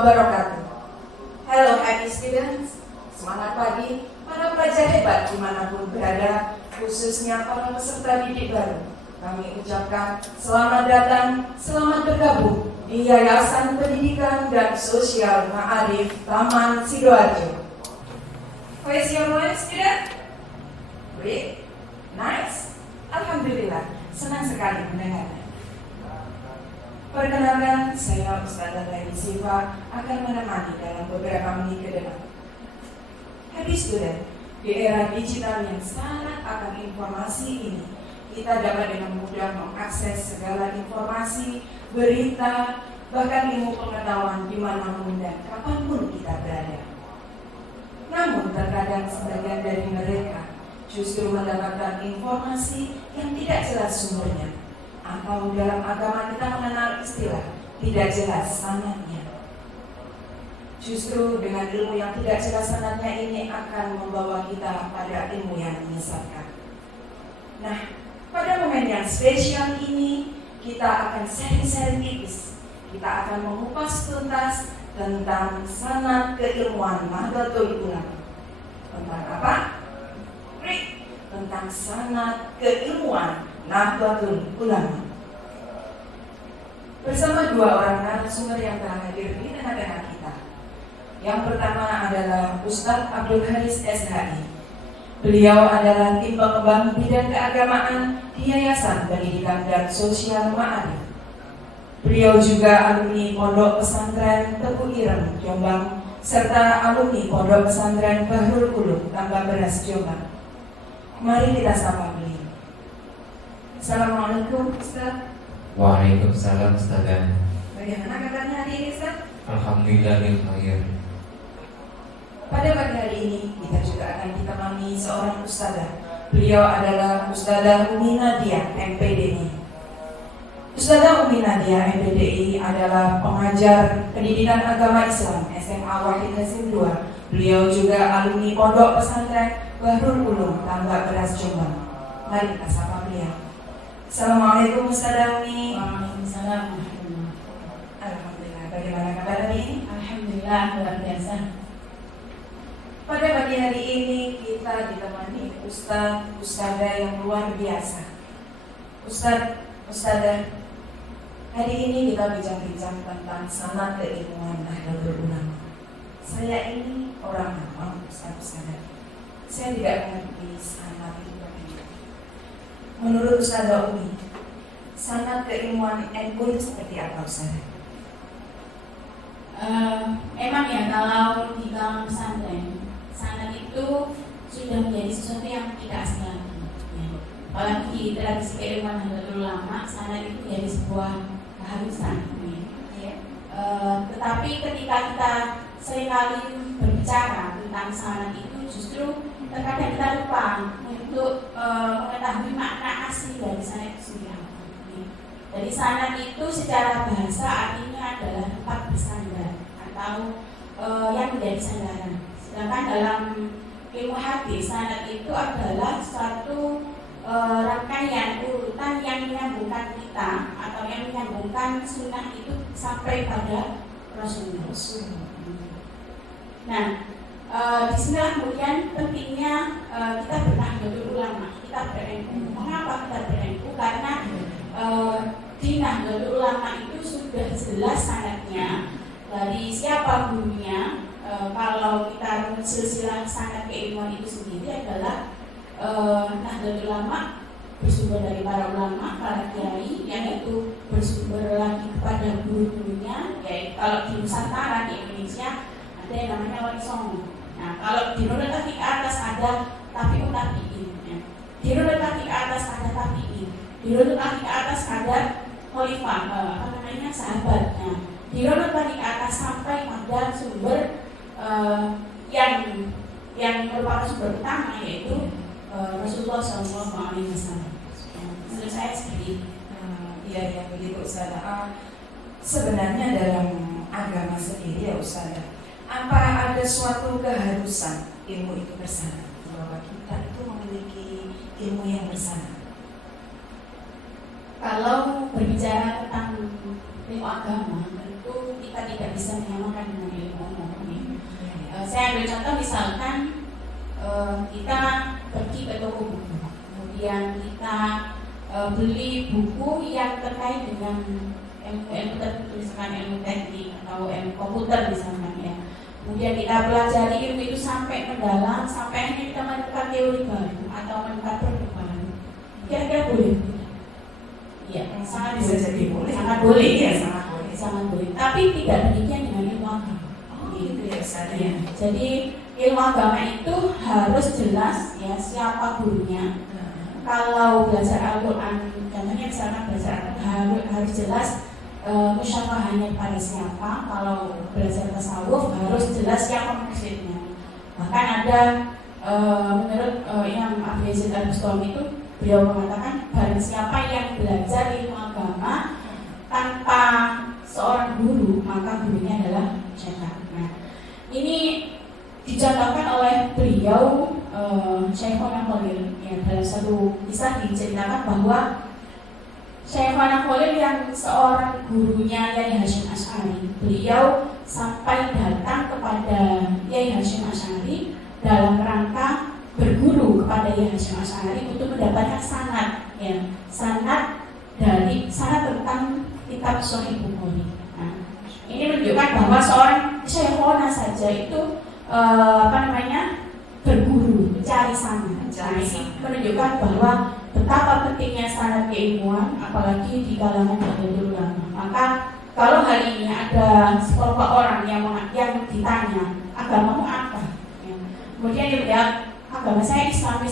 wabarakatuh. Hello happy students, semangat pagi para pelajar hebat dimanapun berada, khususnya para peserta didik baru. Kami ucapkan selamat datang, selamat bergabung di Yayasan Pendidikan dan Sosial Ma'arif Taman Sidoarjo. How is your morning, student? Great, nice, alhamdulillah, senang sekali mendengarnya. Perkenalkan, saya Ustazah Laili Siva akan menemani dalam beberapa menit ke depan. Happy student, di era digital yang sangat akan informasi ini, kita dapat dengan mudah mengakses segala informasi, berita, bahkan ilmu pengetahuan dimanapun dan kapanpun kita berada. Namun terkadang sebagian dari mereka justru mendapatkan informasi yang tidak jelas sumbernya, atau dalam agama kita mengenal istilah tidak jelas sanadnya. Justru dengan ilmu yang tidak jelas sanadnya ini akan membawa kita pada ilmu yang menyesatkan. Nah, pada momen yang spesial ini kita akan sharing-sharing tipis. Kita akan mengupas tuntas tentang sanad keilmuan Nahdlatul Ulama. Tentang apa? Tentang sanad keilmuan Nahdlatul Ulama. Bersama dua orang narasumber yang telah hadir di tengah-tengah kita. Yang pertama adalah Ustadz Abdul Haris SHI. Beliau adalah tim pengembang bidang keagamaan di Yayasan Pendidikan dan Sosial Ma'arif. Beliau juga alumni Pondok Pesantren Tebu Ireng, Jombang, serta alumni Pondok Pesantren Bahrul Ulum, Tambak Beras, Jombang. Mari kita sapa beliau. Assalamualaikum Ustaz. Waalaikumsalam Ustazah. Bagaimana kabarnya hari ini Ustaz? Alhamdulillahirrahmanirrahim. Pada pagi hari ini kita juga akan ditemani seorang ustazah. Beliau adalah Ustazah Umi Nadia, MPDI. Ustazah Umi Nadia, MPDI adalah pengajar pendidikan agama Islam SMA Wahid Hasim II. Beliau juga alumni Pondok Pesantren Bahrul Ulum, Tambak Beras, Jombang. Mari kita sapa beliau. Assalamualaikum Ustazah Umi. Waalaikumsalam. Alhamdulillah. Bagaimana kabar hari ini? Alhamdulillah luar biasa. Pada pagi hari ini kita ditemani ustazah yang luar biasa. Ustazah, hari ini kita bincang-bincang tentang sanad keilmuan Nahdlatul Ulama. Saya ini orang awam, ustazah. Saya tidak mengerti sanad itu bagaimana. Menurut Ustazah Umi, sanad keilmuan NU itu seperti apa Ustazah? Emang ya kalau di dalam pesantren sanad itu sudah menjadi sesuatu yang tidak asing lagi. Ya. Apalagi di tradisi keilmuan Nahdlatul Ulama, sanad itu menjadi sebuah keharusan. Ya. Tetapi ketika kita seringkali berbicara tentang sanad itu, justru terkadang kita lupa untuk mengetahui makna asli dari sanad itu sendiri. Ya. Jadi sanad itu secara bahasa artinya adalah tempat bersandar atau yang menjadi sandaran. Sedangkan dalam ilmu hadis, sanad itu adalah suatu rangkaian urutan yang menyambungkan kita atau yang menyambungkan sunnah itu sampai pada Rasulullah. Nah, disinilah kemudian pentingnya kita bernahdlatul ulama, kita ber-NU. Mengapa kita ber-NU? Karena di Nahdlatul Ulama itu sudah jelas sanadnya dari siapa gurunya. Kalau kita silsilah sanad keilmuan itu sendiri adalah Nahdlatul Ulama bersumber dari para ulama, para kiai, yang itu bersumber lagi kepada guru-gurunya. Yaitu kalau di Nusantara, di Indonesia ada yang namanya Wali Songo. Nah, kalau di Nurul Taqi ke atas ada tabi'ut tabi'in. Di Nurul Taqi ke atas ada tabi'in. Di Nurul Taqi ke atas ada khalifah, sahabat. Nah, di Nurul Taqi ke atas sampai pada sumber yang merupakan sumber utama, yaitu Rasulullah SAW. Menurut saya seperti Iya begitu Ustazah. Sebenarnya dalam agama sendiri ya Ustazah, apa ada suatu keharusan ilmu itu bersama, bahwa kita itu memiliki ilmu yang bersama? Kalau berbicara tentang ilmu agama, itu kita tidak bisa menyamakan dengan ilmu umum. Saya ambil contoh misalkan kita pergi ke toko buku, kemudian kita beli buku yang terkait dengan ilmu tertentu, misalkan ilmu teknik atau ilmu komputer misalkan ya. Kemudian kita pelajari ilmu itu sampai mendalam, sampai akhirnya kita menemukan teori baru atau menemukan produk baru. Kira-kira boleh? Ya, sangat Bisa boleh. jadi boleh. Sangat boleh ya, sangat boleh. sangat boleh. Tapi tidak demikian dengan ilmu agama. Gitu ya, Ustazah. Ya, jadi ilmu agama itu harus jelas ya siapa gurunya. Kalau belajar Al-Quran, contohnya misalkan belajar Al-Quran harus jelas musyafahannya pada siapa. Kalau belajar tasawuf harus jelas siapa maksudnya. Bahkan ada menurut Imam Abu Yazid Al-Bustami itu beliau mengatakan barang siapa yang belajar ilmu agama tanpa seorang guru maka gurunya adalah syaitan. Nah, ini dicontohkan oleh beliau Syekhona Khalil ya, dalam satu kisah diceritakan bahwa Syekhona Khalil yang seorang gurunya Yai Hasyim Asy'ari, beliau sampai datang kepada Yai Hasyim Asy'ari dalam rangka berguru kepada Yai Hasyim Asy'ari untuk mendapatkan sanad ya, sanad tentang kitab Sahih Bukhari. Nah, ini menunjukkan bahwa seorang syekhona saja itu berguru, mencari sanad. Nah, ini menunjukkan bahwa betapa pentingnya sanad keilmuan, apalagi di kalangan nahdlatul ulama. Maka kalau hari ini ada sekelompok orang yang ditanya agamamu apa, ya. Kemudian dia bilang agama saya Islam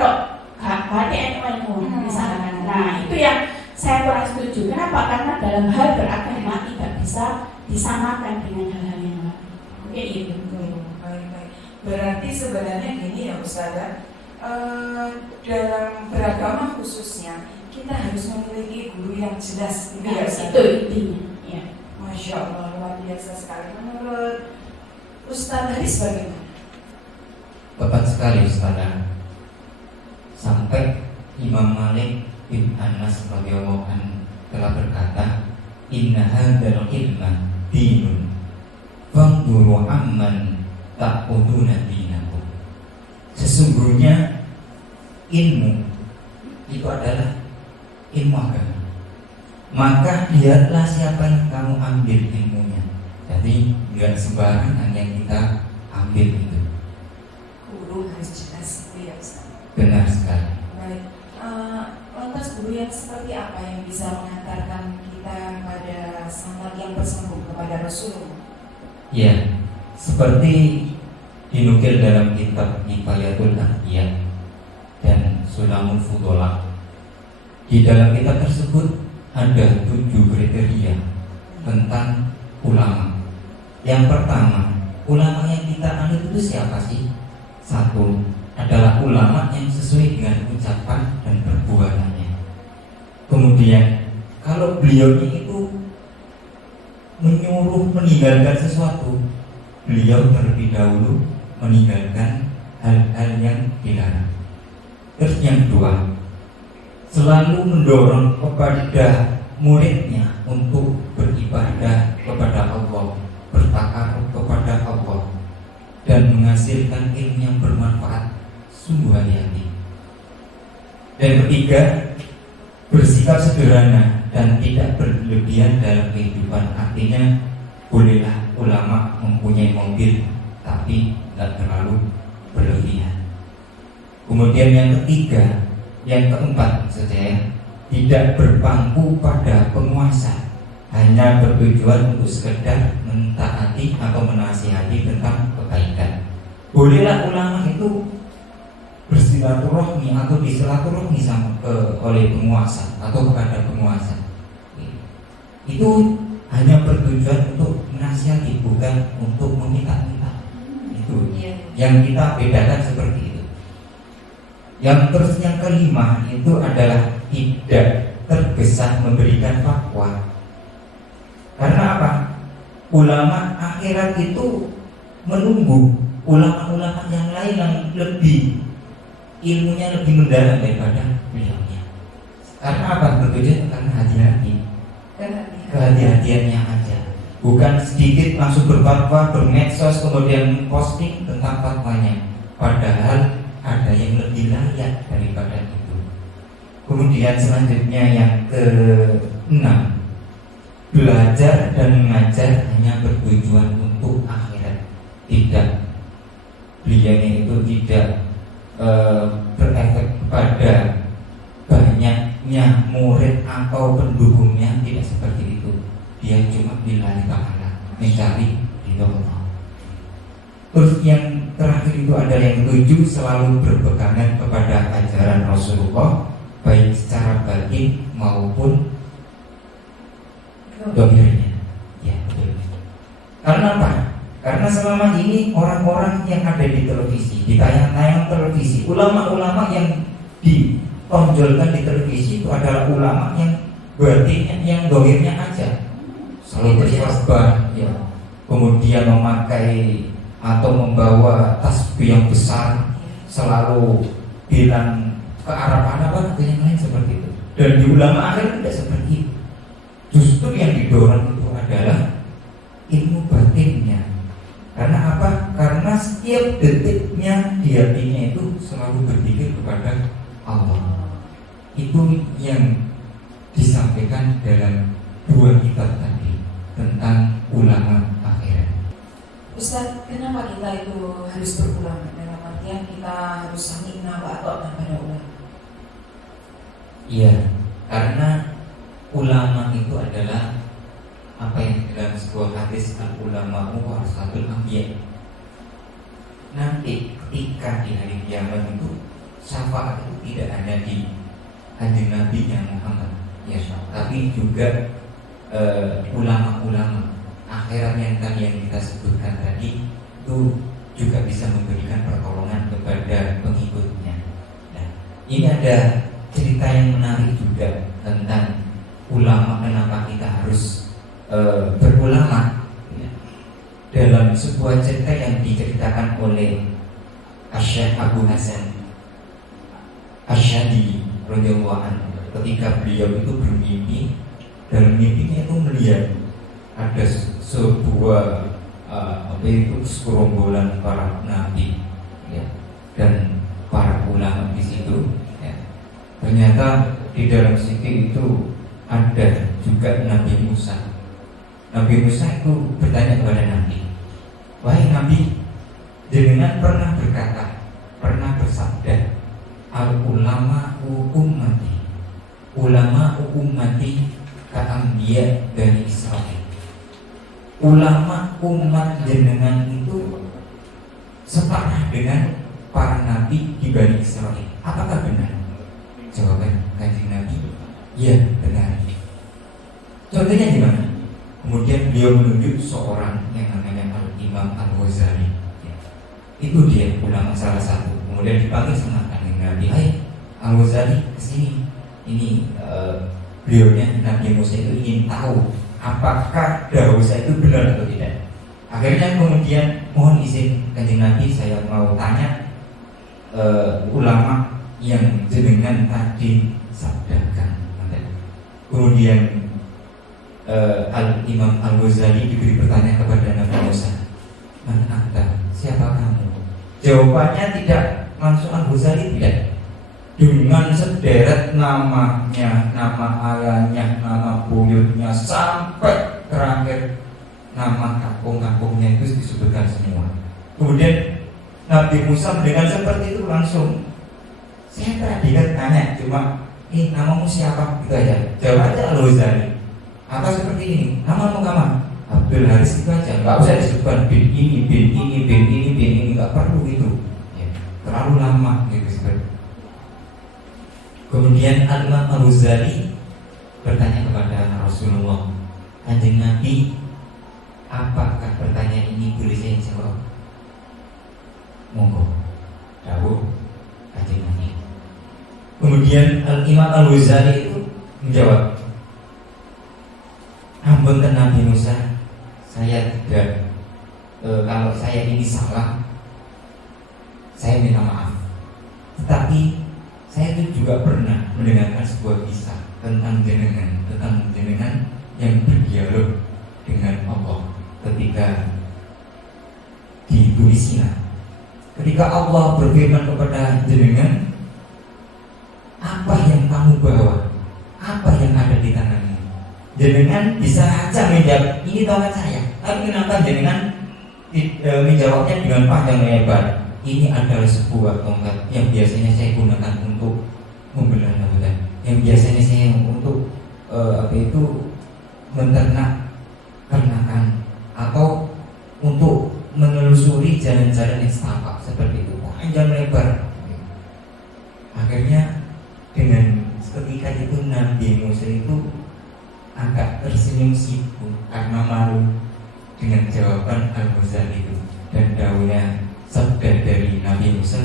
dok, gak ada ilmu misalkan. Nah, itu yang saya kurang setuju. Kenapa? Karena dalam hal beragama tidak bisa disamakan dengan hal-hal yang lain. Oke, itu. Baik. Berarti sebenarnya gini ya Ustazah, dalam beragama khususnya kita harus memiliki guru yang jelas. Itu intinya. Ya. Masya Allah, luar biasa sekali. Menurut Ustaz Haris bagaimana? Tepat sekali Ustazah. Sampai Imam Malik bin Anas radhiyallahu anhu telah berkata, inna hadzal ilma dinun fanzuru amman ta'uduna dinakum. Sesungguhnya ilmu itu adalah ilmu agama. Maka lihatlah siapa yang kamu ambil ilmunya. Jadi tidak sembarangan yang kita ambil itu. Guru harus jelas itu ya Ustaz. Benar sekali. Baik. Lantas guru yang seperti apa yang bisa mengantarkan kita pada sanad yang bersambung kepada Rasulullah? Ya, seperti dinukil dalam kitab Nifayatul Anbiya dan Sulamul Fudola. Di dalam kitab tersebut ada 7 kriteria tentang ulama. Yang pertama, ulama yang kita anut itu siapa sih? Satu adalah ulama yang sesuai dengan ucapan dan perbuatannya. Kemudian, kalau beliau itu menyuruh meninggalkan sesuatu, beliau terlebih dahulu meninggalkan hal-hal yang dilarang. Terus yang kedua, selalu mendorong kepada muridnya untuk beribadah kepada Allah, bertakarub kepada Allah, dan menghasilkan ilmu yang bermanfaat. Sungguh hati-hati. Dan ketiga, bersikap sederhana dan tidak berlebihan dalam kehidupan. Artinya, bolehlah ulama mempunyai mobil, tapi tidak terlalu berlebihan. Kemudian yang ketiga, yang keempat saja, tidak berpangku pada penguasa, hanya bertujuan untuk sekedar mentaati atau menasihati tentang kebaikan. Bolehlah ulama itu bersilaturahmi atau disilaturahmi oleh penguasa atau kepada penguasa. Itu hanya bertujuan untuk menasihati, bukan untuk meminta-minta. Itu yang kita bedakan seperti itu. Yang kelima itu adalah tidak tergesa memberikan fatwa. Karena apa? Ulama akhirat itu menunggu ulama-ulama yang lain yang lebih ilmunya lebih mendalam daripada beliaunya. Karena apa? Berbeda karena hati-hati, kehati-hatiannya aja. Bukan sedikit langsung berfatwa, bermedsos, kemudian posting tentang fatwanya. Padahal ada yang lebih layak daripada itu. Kemudian selanjutnya yang ke-6, belajar dan mengajar hanya bertujuan untuk akhirat. Tidak, beliaunya itu tidak berefek pada banyaknya murid atau pendukungnya, tidak seperti itu. Dia cuma billahi ta'ala, mencari ridho Allah. Terus yang terakhir itu adalah yang ke-7, selalu berpegangan kepada ajaran Rasulullah, baik secara batin maupun dohirnya. Ya, betul. Karena apa? Karena selama ini orang-orang yang ada di televisi, di tayang-tayang televisi, ulama-ulama yang ditonjolkan di televisi itu adalah ulama yang batinnya, yang dohirnya aja, selalu berkhotbah, ya, kemudian memakai atau membawa tasbih yang besar, selalu bilang ke Arab-Araban atau yang lain seperti itu. Dan di ulama akhir tidak seperti itu. Justru yang didorong itu adalah ilmu batinnya. Karena apa? Karena setiap detiknya di hatinya itu selalu berpikir kepada Allah. Itu yang disampaikan dalam 2 kitab tadi tentang ulama akhirat. Ustaz, kenapa kita itu harus berulama? Dalam artian kita harus sami'na wa ata'na pada ulama. Iya, karena ulama itu adalah apa yang dalam sebuah hadis, al ulama warasatul anbiya. Nanti ketika di hari kiamat itu syafaat itu tidak ada di kanjeng Nabi yang Muhammad, ya, tapi juga ulama-ulama akhirat yang tadi yang kita sebutkan tadi itu juga bisa memberikan pertolongan kepada pengikutnya. Nah, ini ada cerita yang menarik juga tentang ulama, kenapa kita harus berulama, ya. Dalam sebuah cerita yang diceritakan oleh Asy-Syaikh Abu Hasan Asy-Syadili radhiyallahu anhu, ketika beliau itu bermimpi, dalam mimpinya itu melihat ada sebuah segerombolan para nabi, ya, dan para ulama di situ, ya. Ternyata di dalam situ itu ada juga Nabi Musa. Nabi Musa itu bertanya kepada Nabi, wahai Nabi, jenengan pernah berkata, pernah bersabda, al ulama ummati, ulama ummati ka'anbiya dari Israel. Ulama umat jenengan itu setara dengan para nabi di Bani Israel. Apakah benar? Jawaban kanjeng Nabi, ya benar. Contohnya gimana? Kemudian beliau menunjuk seorang yang namanya Al-Imam Al-Ghazali, ya. Itu dia ulama salah satu. Kemudian dipanggil sama kanjeng Nabi, hai Al-Ghazali, kesini. Ini beliaunya Nabi Musa itu ingin tahu apakah dawuh saya itu benar atau tidak. Akhirnya kemudian mohon izin kanjeng Nabi, saya mau tanya ulama yang jenengan tadi sabdakan. Kemudian Al-Imam Al-Ghazali diberi pertanyaan kepada Nabi Musa, man anta, siapa kamu? Jawabannya tidak langsung Al-Ghazali, tidak. Dengan sederet namanya, nama ayahnya, nama buyutnya, sampai terakhir nama kampung-kampungnya itu disebutkan semua. Kemudian Nabi Musa mendengar seperti itu langsung, saya tadi kan tanya cuma, namamu siapa? Gitu aja. Jawab aja Al-Ghazali. Atau seperti ini, namamu kamu? Abdul Haris, itu aja. Gak usah disebutkan bin ini, bin ini, bin ini, bin ini, gak perlu itu, ya, terlalu lama gitu seperti. Kemudian Al-Imam Al-Ghazali bertanya kepada Rasulullah, kanjeng Nabi, apakah pertanyaan ini boleh saya jawab? Monggo, dawuh kanjeng Nabi. Kemudian Al-Imam Al-Ghazali itu menjawab, ampun Nabi Musa, saya tidak, kalau saya ini salah, saya minta maaf. Tetapi saya itu juga pernah mendengarkan sebuah kisah tentang jenengan yang berdialog dengan Allah ketika di Sinai. Ketika Allah berfirman kepada jenengan, apa yang kamu bawa? Apa yang ada di tanganmu? Jenengan bisa aja menjawab, ini tongkat saya. Tapi kenapa jenengan menjawabnya dengan panjang lebar? Ini adalah sebuah tongkat yang biasanya saya gunakan untuk membelah lautan, yang biasanya saya untuk menternak ternakan, atau untuk menelusuri jalan-jalan yang setapak seperti itu, panjang lebar. Akhirnya dengan ketika itu Nabi Musa itu agak tersenyum siku karena malu dengan jawaban Al-Ghazali itu, dan daunnya sabda dari Nabi Musa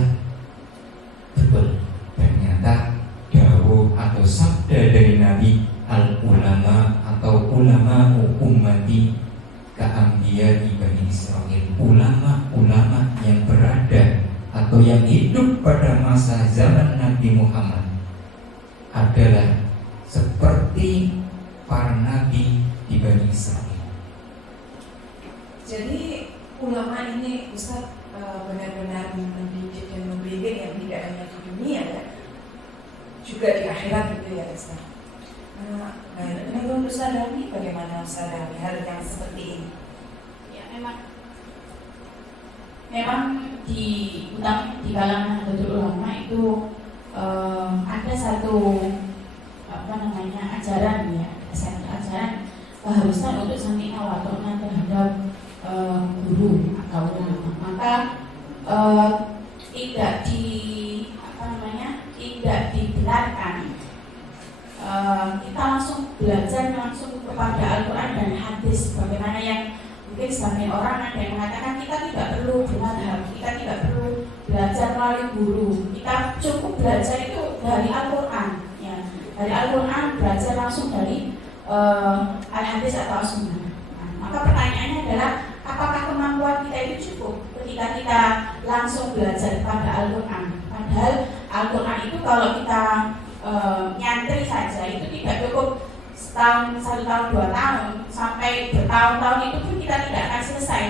betul. Ternyata dawuh atau sabda dari Nabi, al-ulama atau ulama ummati ka'ambiya di Bani Israil, ulama-ulama yang berada atau yang hidup pada masa zaman Nabi Muhammad adalah seperti para nabi di Bani Israil. Jadi ulama ini Ustaz benar-benar mendidik dan membimbing yang tidak hanya di dunia ya, juga di akhirat gitu ya Ustaz. Menurut Ustaz Dami, bagaimana Ustaz Dami hal yang seperti ini? Ya memang di kalangan Nahdlatul Ulama itu ada satu ajaran ya, ajaran keharusan untuk sami'na wa ta'na terhadap guru atau ulama. Maka tidak dibenarkan kita langsung belajar langsung kepada Al-Quran dan hadis. Bagaimana yang mungkin sebagian orang ada yang mengatakan kita tidak perlu belajar, kita tidak perlu belajar melalui guru, kita cukup belajar itu dari Al-Quran ya. Dari Al-Quran belajar langsung dari Al-Hadis atau As-Sunnah. Maka pertanyaannya adalah, apakah kemampuan kita itu cukup ketika kita langsung belajar pada Al-Quran? Padahal Al-Quran itu kalau kita nyantri saja itu tidak cukup setahun, 1 tahun, 2 tahun, sampai bertahun-tahun itu pun kita tidak akan selesai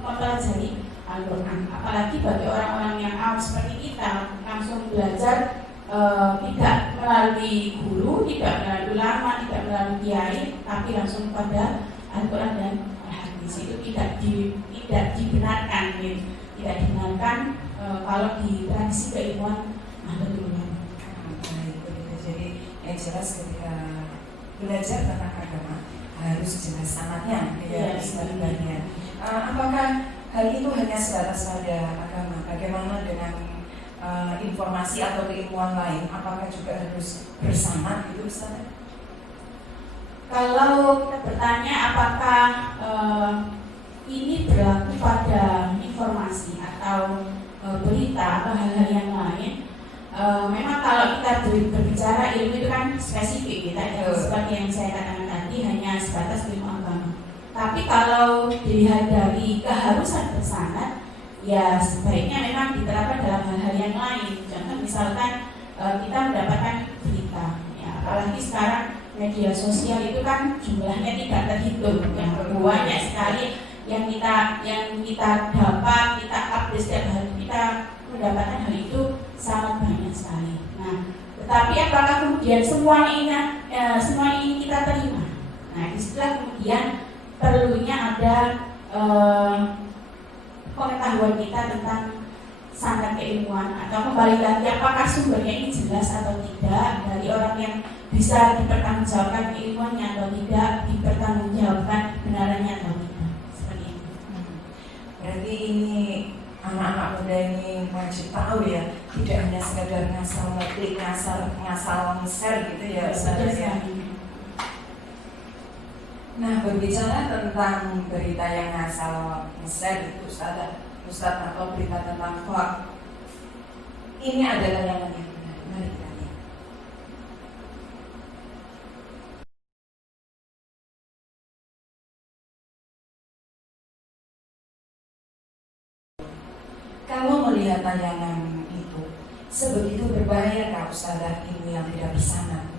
mempelajari Al-Quran. Apalagi bagi orang-orang yang awam seperti kita, langsung belajar tidak melalui guru, tidak melalui ulama, tidak melalui kiai, tapi langsung pada Al-Quran dan Al-Hadis. Itu tidak dibenarkan, tidak dibenarkan kalau di tradisi keilmuan Nahdlatul Ulama. Jadi yang jelas ketika belajar tentang agama harus jelas sanatnya, bagian. Apakah hal itu hanya sebatas pada agama? Bagaimana dengan informasi atau keilmuan lain? Apakah juga harus bersama itu Ustaz? Kalau kita bertanya apakah ini berlaku pada informasi atau berita atau hal-hal yang lain, memang kalau kita berbicara ilmu itu kan spesifik, kita seperti yang saya katakan tadi hanya sebatas ilmu agama. Tapi kalau dilihat dari keharusan bersanad, ya sebaiknya memang diterapkan dalam hal-hal yang lain. Contoh misalkan kita mendapatkan berita, ya, apalagi sekarang media sosial itu kan jumlahnya tidak terhitung, yang banyak sekali yang kita dapat, kita update setiap hari, kita mendapatkan hal itu sangat banyak sekali. Nah, tetapi apakah kemudian semua ini kita terima? Nah, disitulah kemudian perlunya ada pengetahuan kita tentang sanad keilmuan, atau kembali lagi apakah sumbernya ini jelas atau tidak, dari orang yang bisa dipertanggungjawabkan keilmuannya atau tidak, dipertanggungjawabkan kebenarannya atau tidak, seperti itu. Berarti ini anak-anak muda ini wajib tahu ya, tidak hanya sekedar ngasal ngetik, ngasal nge-share gitu ya Ustaz ya. Nah, berbicara tentang berita yang ngasal nge-share itu Ustaz atau berita tentang hoax, ini adalah yang benar. Mari kita lihat. Kalau melihat tayangan itu, sebegitu berbahaya Ustazah ilmu yang tidak bersama?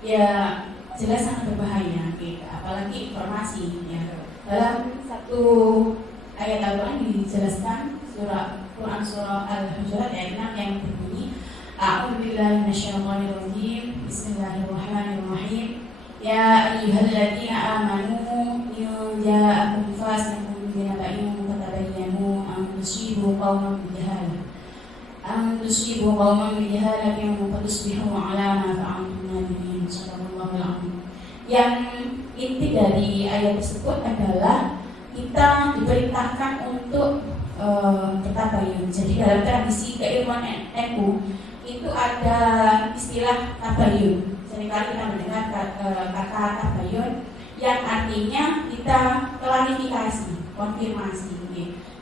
Ya, jelas sangat berbahaya, gitu. Apalagi informasi ya. Dalam satu ayat Al-Quran dijelaskan Quran surah Al-Hujurat ayat 6 yang berbunyi A'udzu billahi minasyaitonir rajim. Bismillahirrahmanirrahim. Ya ayyuhalladzina amanu in ja'akum fasiqun binaba'in fatabayyanu an tusibu qauman bijahalatin fatusbihu 'ala ma fa'altum nadimin. Shadaqallahul 'azim. Yang inti dari ayat tersebut adalah kita diperintahkan untuk bertabayun. Jadi dalam tradisi keilmuan NU itu ada istilah tabayun. Seringkali kita mendengar kata tabayun yang artinya kita klarifikasi, konfirmasi.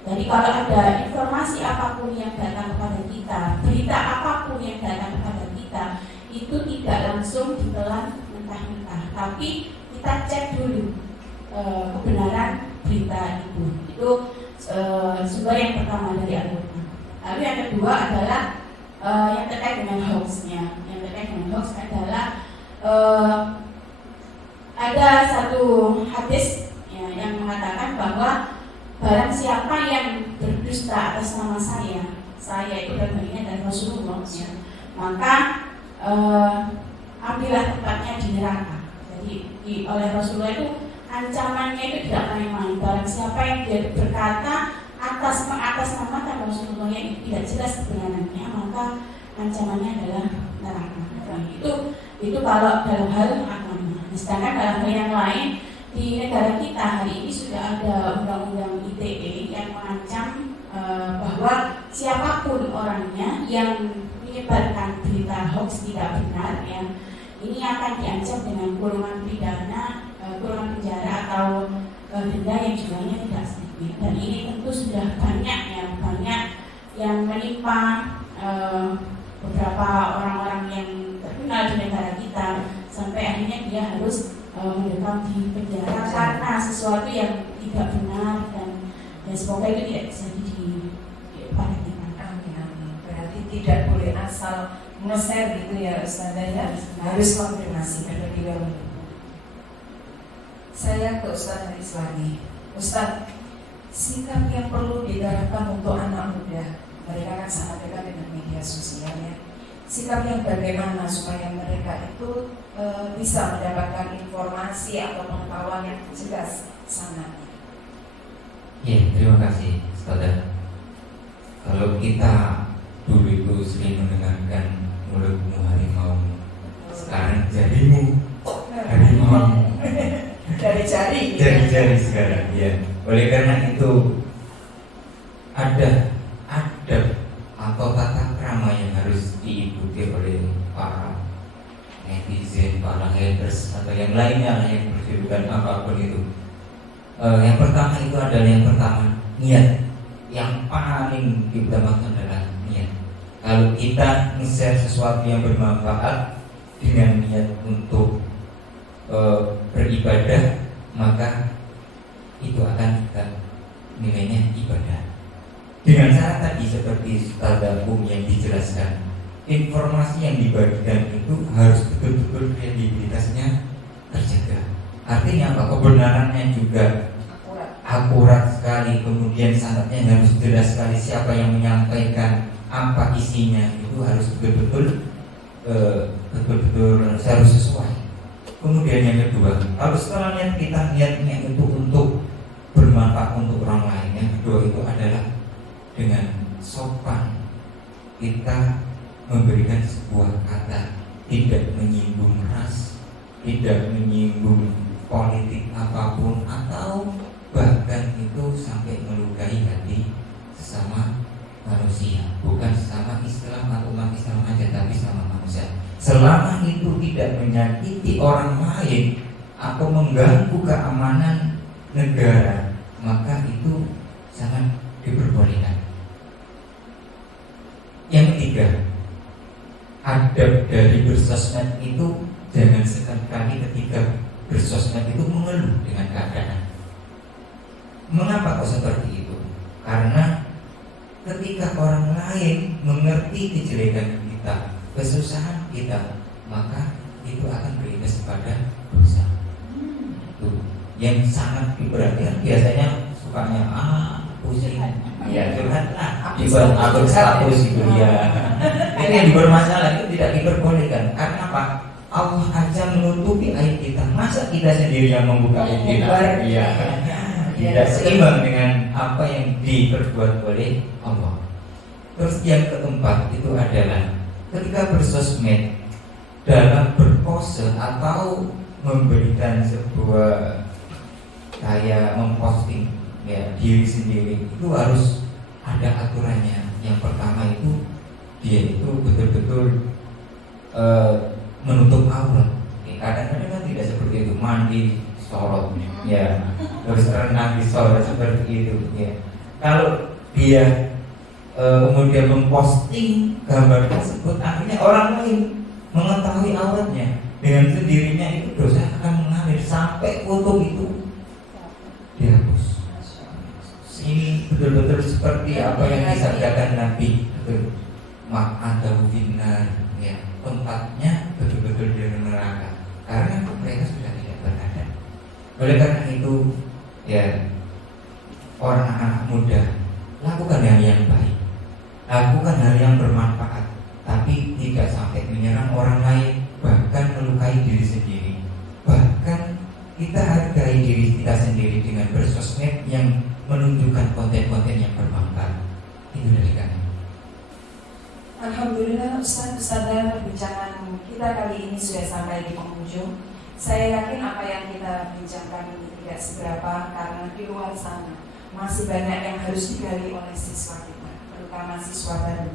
Jadi kalau ada informasi apapun yang datang kepada kita, berita apapun yang datang kepada kita, itu tidak langsung ditelan mentah-mentah, tapi kita cek dulu kebenaran berita itu. Itu sumber yang pertama dari Al-Quran. Lalu yang kedua adalah yang terkait dengan hoaxnya. Yang terkait dengan hoax adalah ada satu hadis ya, yang mengatakan bahwa barang siapa yang berdusta atas nama saya itu berbandingnya dari Rasulullah, ya, maka ambillah tempatnya di neraka. Jadi oleh Rasulullah itu ancamannya itu tidak main-main. Barang siapa yang dia berkata mengatasnamakan Rasulullah yang tidak jelas kebenarannya, maka ancamannya adalah neraka. Itu kalau dalam hal agama. Sedangkan dalam hal yang lain di negara kita hari ini sudah ada undang-undang ITE yang mengancam bahwa siapapun orangnya yang menyebarkan berita hoax tidak benar, ya, ini akan diancam dengan kurungan pidana, kurungan penjara atau denda yang jumlahnya tidak sedikit. Dan ini tentu sudah banyak yang menimpa beberapa orang-orang yang terkenal di negara kita, sampai akhirnya dia harus mendekam di penjara karena sesuatu yang tidak benar, dan semoga itu tidak bisa diperhatikan. Amin. Berarti tidak boleh asal nge-share gitu ya Ustazah, ya, harus konfirmasi terlebih dahulu. Saya ke Ustaz Haris lagi. Ustaz, sikap yang perlu diterapkan untuk anak muda, mereka kan sangat dekat dengan media sosial, ya. Sikap yang bagaimana supaya mereka itu bisa mendapatkan informasi atau pengetahuan yang jelas sangat. Ya, terima kasih Saudara. Kalau kita dulu itu sering mendengarkan mulutmu harimau, sekarang jarimu harimau. Dari jari. Jari sekarang, ya. Oleh karena itu ada adab atau tata krama yang harus diikuti oleh para netizen, para haters atau yang lainnya yang berkedudukan apapun itu. Yang pertama itu adalah niat. Yang paling diutamakan adalah niat. Kalau kita nge-share sesuatu yang bermanfaat dengan niat untuk beribadah, maka itu akan kita nilainya ibadah. Dengan cara tadi seperti tadabbur yang dijelaskan, informasi yang dibagikan itu harus betul-betul kredibilitasnya terjaga. Artinya apa? Kebenarannya juga akurat sekali, kemudian sanadnya harus jelas sekali, siapa yang menyampaikan, apa isinya, itu harus betul-betul harus sesuai. Kemudian yang kedua, kalau setelah niatnya itu untuk bermanfaat untuk orang lain, yang kedua itu adalah dengan sopan kita memberikan sebuah kata, tidak menyinggung ras, tidak menyinggung politik apapun, atau bahkan itu sampai melukai hati sesama manusia, bukan sesama Islam atau umat Islam aja, tapi sesama manusia. Selama itu tidak menyakiti orang lain atau mengganggu keamanan negara, maka itu sangat diperbolehkan. Yang ketiga, adab dari bersosmed itu jangan sekali-kali ketika bersosmed itu mengeluh dengan keadaan. Mengapa kok seperti itu? Karena ketika orang lain mengerti kejelekan kita, kesusahan kita, maka itu akan berimbas kepada yang sangat diperhatikan biasanya sukanya pusing, ya curhat dibuat upload status itu ya. Ini yang dipermasalah itu tidak diperbolehkan. Karena apa? Allah aja menutupi aib kita, masa kita sendiri yang membuka aib kita? Iya. Tidak seimbang dengan apa yang diperbuat oleh Allah. Terus yang keempat itu adalah ketika bersosmed dalam berpose atau memberikan sebuah kayak memposting ya diri sendiri, itu harus ada aturannya. Yang pertama itu dia itu betul-betul menutup aurat. Kadang-kadang kan tidak seperti itu, mandi sorot ya, terus renang di sorot seperti itu ya. Kalau dia kemudian memposting gambar tersebut, akhirnya orang lain mengetahui auratnya, dengan sendirinya itu dosa akan mengalir sampai foto itu dihapus. Ini betul-betul seperti apa yang disabdakan Nabi, ma'adahu finnar ya, tempatnya betul-betul di neraka karena mereka sudah tidak beradab. Oleh karena itu ya, orang anak muda, lakukan hal yang baik, lakukan hal yang bermanfaat, tapi tidak sampai menyerang orang lain, bahkan melukai diri sendiri. Bahkan kita hargai diri kita sendiri dengan bersosmed yang menunjukkan konten-konten yang bermanfaat. Itu dari kami. Alhamdulillah Ustazah, perbincangan kita kali ini sudah sampai di penghujung. Saya yakin apa yang kita bincangkan ini tidak seberapa, karena di luar sana masih banyak yang harus digali oleh siswa kita, terutama siswa baru.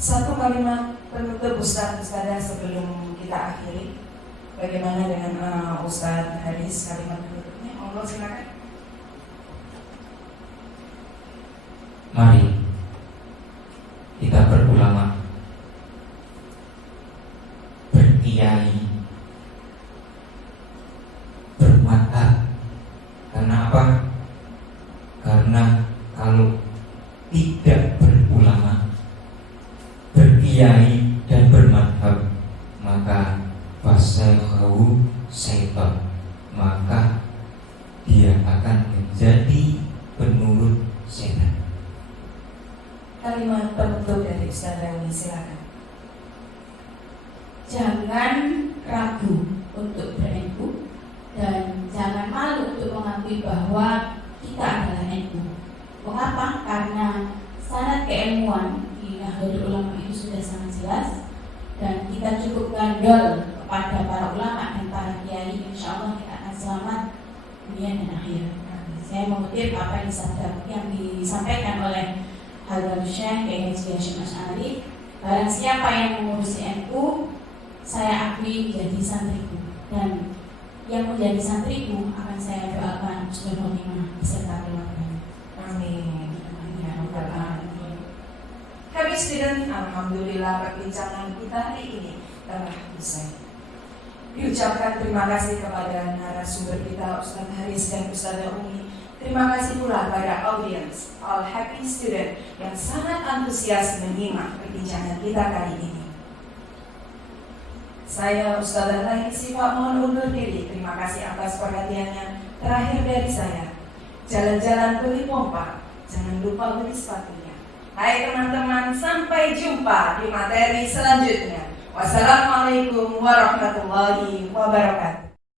Satu kalimat penutup Ustazah sebelum kita akhiri. Bagaimana dengan Ustaz Haris, kalimat penutupnya? Monggo silakan. Mari kita berulama, berkiai, bermata. Karena apa? Karena kalau tidak berulama, berkiai dan bermadhab, maka fasakhu syaitan, maka dia akan menjadi penurut setan. Kalimat penutup dari Ustaz Rawi, silakan. Jangan ragu untuk ber-NU dan jangan malu untuk mengakui bahwa kita adalah NU. Mengapa? Karena syarat keilmuan di Nahdlatul Ulama itu sudah sangat jelas, dan kita cukup gandol kepada para ulama dan para kiai. Insya Allah kita akan selamat dunia dan akhirat. Saya mengutip apa yang disampaikan oleh Hadratus Syekh Kiai Haji Hasyim Asy'ari, barang siapa yang mengurusi NU, saya akui menjadi santriku, dan yang menjadi santriku akan saya doakan husnul khotimah beserta keluarga. Amin. Habis student, alhamdulillah perbincangan kita hari ini telah usai. Diucapkan terima kasih kepada narasumber kita Ustaz Haris dan Ustazah Umi. Terima kasih pula pada audiens, all happy student yang sangat antusias menyimak perbincangan kita kali ini. Saya Ustazah Lain Siva mohon undur diri. Terima kasih atas perhatiannya. Terakhir dari saya, jalan-jalan beli pompa, jangan lupa beli sepatunya. Hai teman-teman, sampai jumpa di materi selanjutnya. Wassalamualaikum warahmatullahi wabarakatuh.